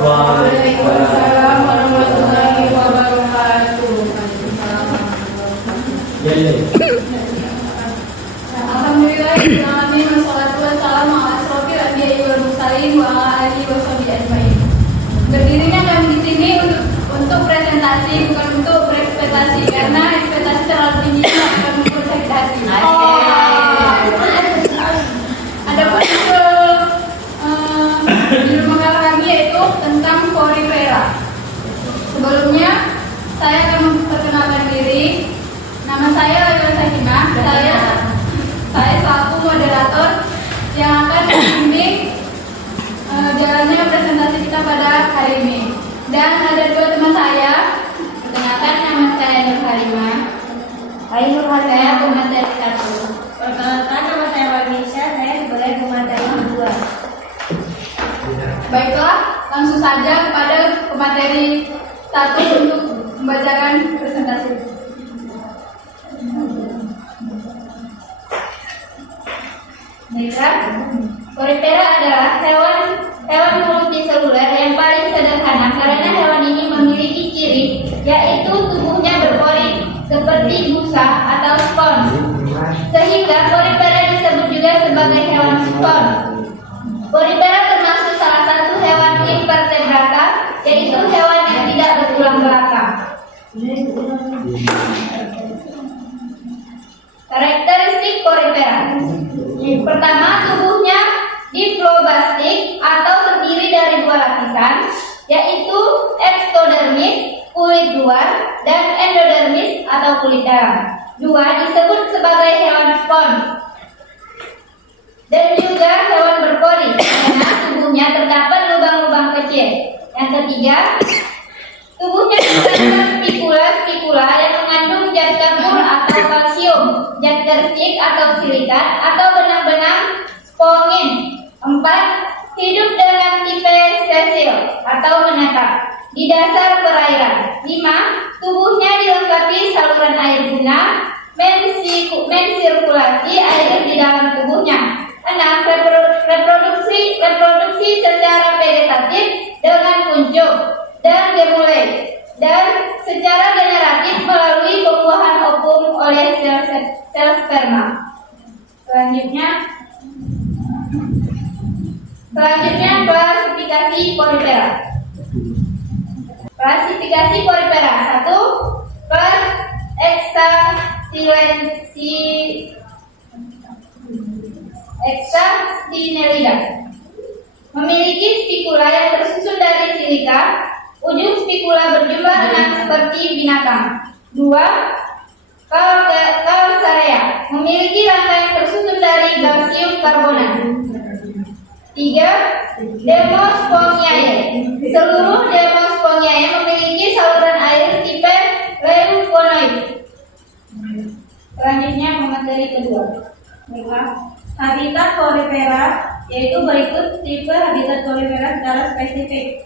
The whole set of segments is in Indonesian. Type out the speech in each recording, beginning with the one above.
Waalaikumsalam warahmatullahi wabarakatuh. Alhamdulillah, wassalatu wassalamu ala asrofil anbiya'i wal mursalin wa ala alihi washabihi ajmain. Berdirinya kami di sini untuk presentasi, bukan untuk berekspektasi, karena ekspektasi terlalu tinggi akan membuat sakit hati. Ada pun judul makalah kami yaitu tentang Porifera. Sebelumnya saya akan memperkenalkan diri. Nama saya Laila Sakinah. Saya selaku moderator yang akan membimbing jalannya presentasi kita pada hari ini. Dan ada dua teman saya. Perkenalkan, nama saya Nur Halimah. Saya pemateri 1. Perkenalkan, nama saya Wanisha. Saya sebagai pemateri 2. Baiklah, langsung saja kepada pemateri 1 untuk membacakan presentasi. Baiklah, Porifera adalah hewan multiseluler yang paling sederhana karena hewan ini memiliki ciri yaitu tubuhnya berpori seperti busa atau spons, sehingga Porifera disebut juga sebagai hewan spons. Porifera termasuk salah satu hewan invertebrata, yaitu hewan yang tidak bertulang belakang. Karakteristik Porifera. Pertama, tubuhnya diplobastik atau terdiri dari 2 lapisan, yaitu ektodermis, kulit luar, dan endodermis atau kulit dalam. 2. Disebut sebagai hewan spons dan juga hewan berpori karena tubuhnya terdapat lubang-lubang kecil. Yang ketiga, tubuhnya terdapat spikula yang mengandung zat kapur atau kalsium, zat gersik atau silikat atau benang-benang spongin. 4. Hidup dengan tipe sesil atau menetap di dasar perairan. 5. Tubuhnya dilengkapi saluran air guna, mensirkulasi air di dalam tubuhnya. 6. Reproduksi secara vegetatif dengan kuncup dan gemulai, dan secara generatif melalui pembuahan ovum oleh sel sperma. Selanjutnya klasifikasi Porifera. Klasifikasi Porifera. 1. Kelas Hexastinellida. Memiliki spikula yang tersusun dari silika. Ujung spikula berjumlah 6 seperti binatang. 2. Calcarea. Memiliki rangka yang tersusun dari kalsium karbonat. 3. Demospongiae. Seluruh Demospongiae memiliki saluran air tipe leuconoid. Selanjutnya pemateri kedua. Habitat Porifera yaitu berikut tipe habitat Porifera secara spesifik.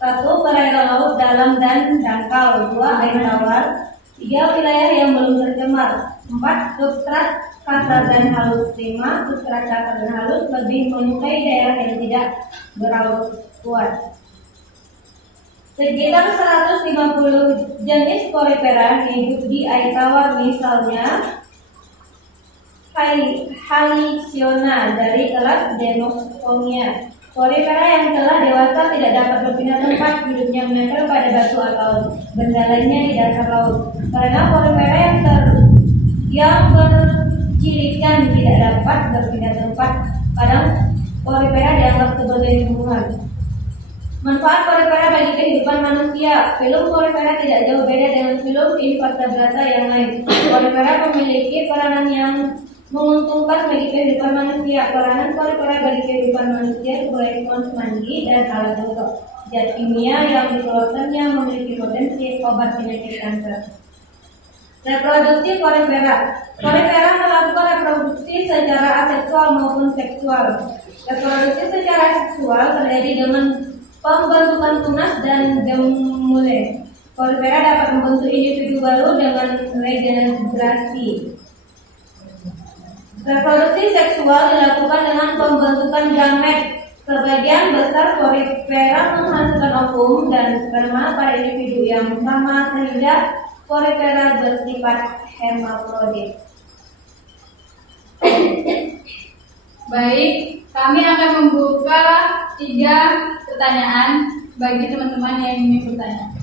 1. Perairan laut dalam dan dangkal. 2. Air tawar. 3. Wilayah yang belum tercemar. 4. Substrat kasar dan halus. 5. Substrat kasar dan halus lebih menyukai daerah yang tidak berarus kuat. Sekitar 150 jenis Porifera hidup di air tawar, misalnya Haliciona dari kelas Demospongia. Porifera yang telah dewasa tidak dapat berpindah tempat, hidupnya menempel pada batu atau benda lainnya di dasar laut. Karena Porifera yang bercirikan tidak dapat berpindah tempat, kadang Porifera dianggap sebagai tumbuhan. Manfaat Porifera bagi kehidupan manusia. Filum Porifera tidak jauh beda dengan filum invertebrata yang lain. Porifera memiliki peranan yang menguntungkan bagi kehidupan manusia. Peranan Porifera bagi kehidupan manusia sebagai spons mandi dan alat gosok. Zat kimia yang dikeluarkannya memiliki potensi obat penyakit kanker. Reproduksi Porifera. Porifera melakukan reproduksi secara aseksual maupun seksual. Reproduksi secara seksual terjadi dengan pembentukan tunas dan gemulai. Porifera dapat membentuk individu baru dengan regenerasi. Reproduksi seksual dilakukan dengan pembentukan gamet. Sebagian besar besar porifera menghasilkan ovum dan sperma pada individu yang sama sehingga porifera bersifat hermafrodit. Baik, kami akan membuka 3 pertanyaan bagi teman-teman yang ingin bertanya.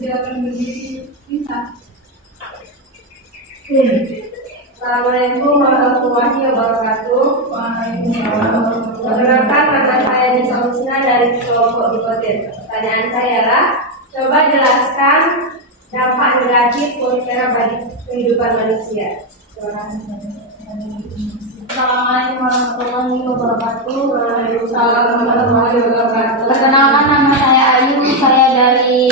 Silakan berdiri, bisa. Assalamualaikum warahmatullahi wabarakatuh. Waalaikumsalam. Perkenalkan, nama saya Nisa Husna dari kelompok Dikotin. Pertanyaan saya adalah, coba jelaskan dampak negatif porifera bagi kehidupan manusia. Terima kasih. Assalamualaikum warahmatullahi wabarakatuh. Waalaikumsalam warahmatullahi wabarakatuh. Perkenalkan, nama saya Ayu, saya dari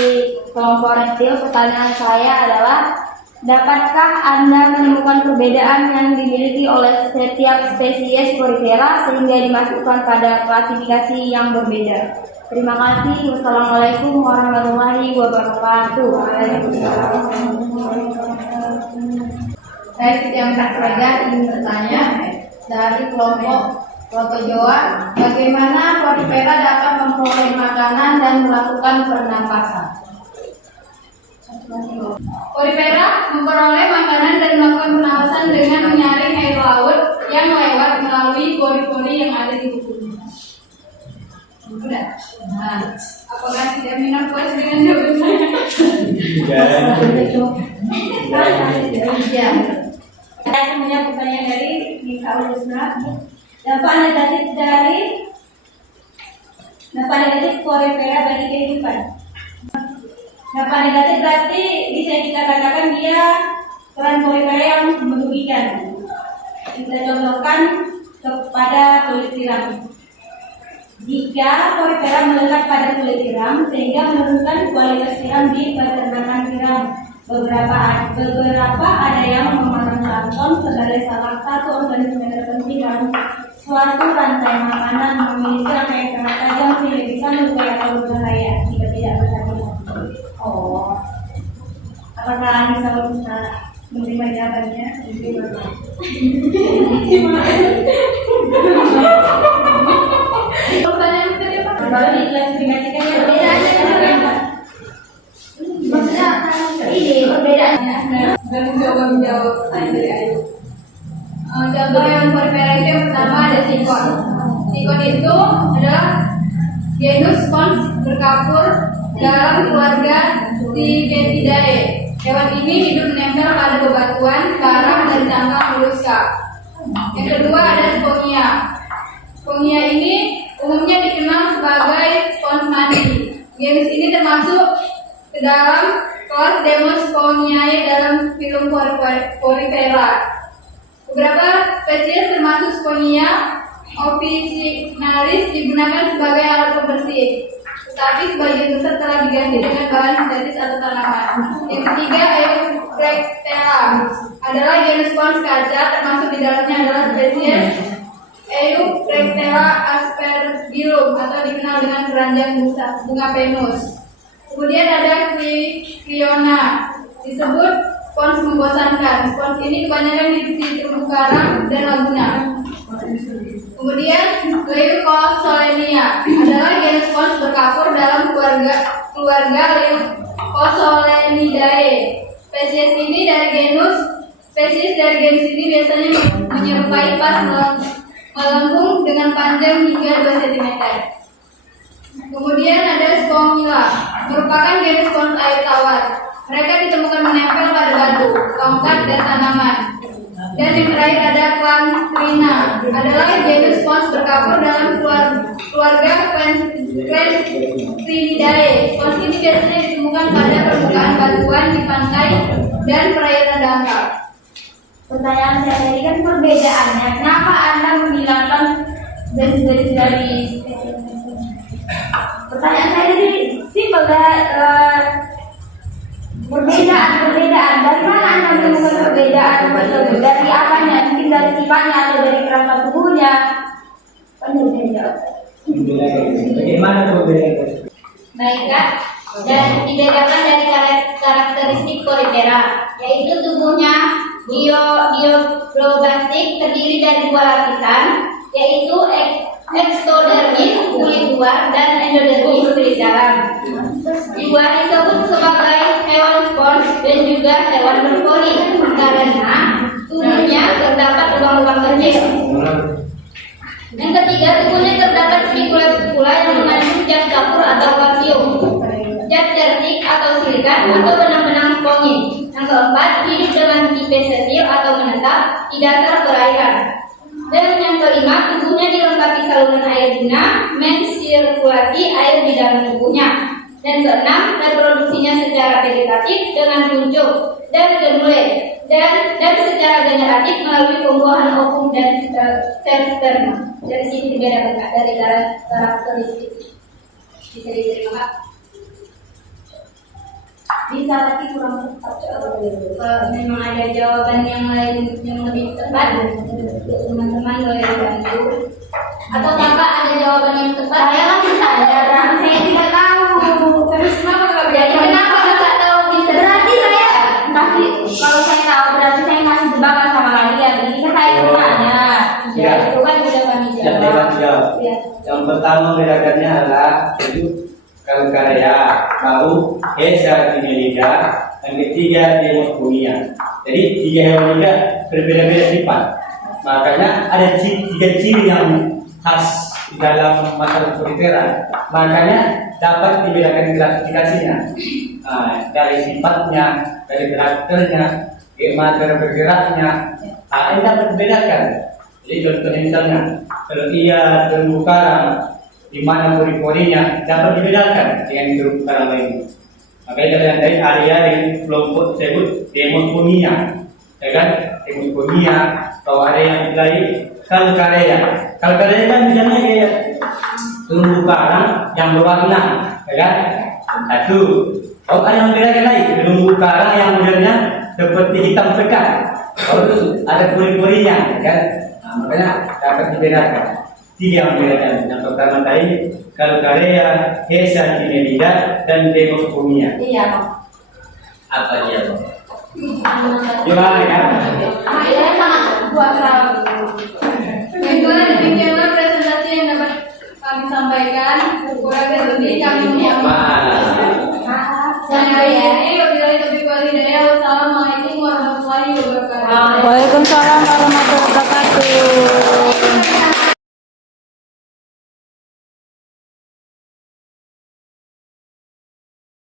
kelompok reptil. Pertanyaan saya adalah, dapatkah Anda menemukan perbedaan yang dimiliki oleh setiap spesies porifera sehingga dimasukkan pada klasifikasi yang berbeda? Terima kasih. Wassalamualaikum warahmatullahi wabarakatuh. Saya Siti Aminah Praja ingin bertanya dari kelompok Protozoa, bagaimana porifera dapat memperoleh makanan dan melakukan pernapasan? Porifera memperoleh makanan dan melakukan pernapasan dengan menyaring air laut yang lewat melalui pori-pori yang ada di tubuhnya. Sudah. Nah, apakah tidak minum puas dengan jawaban saya? Ya. Saya punya pertanyaan dari Nisa Husna. Dampak negatif porifera bagi kehidupan. Dampak negatif berarti bisa kita katakan dia peran porifera yang merugikan. Kita contohkan kepada kulit tiram. Jika porifera melekat pada kulit tiram sehingga menurunkan kualitas tiram di peternakan tiram. Beberapa ada yang memandang plankton sebagai salah satu organisme terpenting dalam suatu rantai makanan, memiliki rangka yang sangat tajam sehingga bisa melukai atau berbahaya jika tidak berhati-hati. Oh, apakah Anissa bisa menerima jawabannya? Pertanyaan tadi apa? Baru diklasifikasikan ya. Maksudnya ini perbedaan. Dan menjawab pertanyaan dari Ayu. Contoh hewan porifera itu yang pertama ada sikon. Sikon itu adalah genus Spons berkapur dalam keluarga Cicetidae. Hewan ini hidup menempel pada bebatuan, karang, dan cangkang moluska. Yang kedua ada Spongia. Spongia ini umumnya dikenal sebagai spons mandi. Genus ini termasuk ke dalam kelas Demosponiae dalam film porifera. Beberapa spesies termasuk Sponia officinalis digunakan sebagai alat pembersih, tetapi sebagian besar telah diganti dengan bahan sintetis atau tanaman. Yang ketiga, Eupractera adalah genus spons kaca, termasuk di dalamnya adalah spesies Eupractera aspergillum atau dikenal dengan keranjang bunga Venus. Kemudian ada Cliona, disebut spons membosankan. Spons ini kebanyakan di terumbu karang dan laguna. Kemudian Leucosolenia adalah genus spons berkapur dalam keluarga Leucosolenidae. Spesies dari genus ini biasanya menyerupai pas melengkung dengan panjang hingga 2 cm. Kemudian ada Spongilla, merupakan genus spons air tawar. Mereka ditemukan menempel pada batu, tongkat, dan tanaman. Dan yang terakhir ada Clantrina, adalah genus spons berkapur dalam keluarga Clantrinidae. Spons ini biasanya ditemukan pada permukaan batuan di pantai dan perairan dangkal. Pertanyaan saya tadi kan perbedaannya, kenapa Anda menghilangkan garis-garis dari spesies? Pertanyaan saya tadi simpel, perbedaan. Dari mana Anda menemukan perbedaan tersebut? Dari apanya? Mungkin dari sifatnya atau dari kerangka tubuhnya? Bagaimana perbedaan? Baik, Kak. Dan dibedakan dari karakteristik porifera, yaitu tubuhnya diobloblastik, terdiri dari 2 lapisan, yaitu ektodermis kulit luar dan endodermis kulit dalam. Juga disebut sebagai hewan spons dan juga hewan berpori karena tubuhnya terdapat lubang-lubang kecil. Yang ketiga, tubuhnya terdapat spikula-spikula yang mengandung zat kapur atau kalsium, zat tersik atau silikat atau benang-benang spongi. Yang keempat, hidup dengan tipe sesil atau menetap di dasar perairan. Dan yang kelima, tubuhnya dilengkapi saluran air guna mensirkulasi air di dalam tubuhnya. Dan keenam, reproduksinya secara vegetatif dengan kuncup dan gemulai dan secara generatif melalui pembuahan ovum dan sel sperma. Dari sini dibedakan Kak, dari karakteristik. Bisa diterima Kak? Bisa tapi kurang tepat. Kalau memang ada jawaban yang lain yang lebih tepat, teman-teman boleh bantu. Atau Kakak ada jawaban yang tepat? Saya kan tidak ada, saya tidak tahu. Terus kenapa Kakak? Jadi kenapa Kakak tahu bisa? Berarti saya kasih, kalau saya tahu berarti saya kasih jebakan sama kalian. Jadi saya bertanya. Ya itu kan sudah kami jawab. Yang pertama membedakannya adalah itu kalkarya, baru Hesa Timelida, yang ketiga Demosponia. Jadi tiga hewan ini berbeda-beda sifat. Makanya ada tiga ciri yang khas di dalam masalah periteran. Makanya dapat dibedakan klasifikasinya. Dari sifatnya, dari karakternya, cara bergeraknya, ini dapat dibedakan. Jadi contohnya misalnya, kalau ia terumbu karang, di mana pori-porinya dapat dibedakan dengan terumbu karang lain. Makanya kita lihat dari area di kelompok tersebut Demosponia, ya kan? Demosponia, atau ada yang lain kalkarya. Kalkarya kan misalnya kayak terumbu karang yang berwarna, ya kan? Satu. Oh, ada yang membedakan lagi terumbu karang yang modelnya seperti hitam pekat. Terus ada pori-porinya, ya kan? Makanya dapat dibedakan. Tiga yang membedakan. Yang pertama tadi kalkarya, Hesa Timelida, dan Demosponia. Iya Pak. Apa dia? Gimana ya? Saya sangat kuasa. Baiklah, demikianlah presentasi yang dapat kami sampaikan. Kurang dan lebih kami mohon maaf. Wassalamualaikum warahmatullahi wabarakatuh. Waalaikumsalam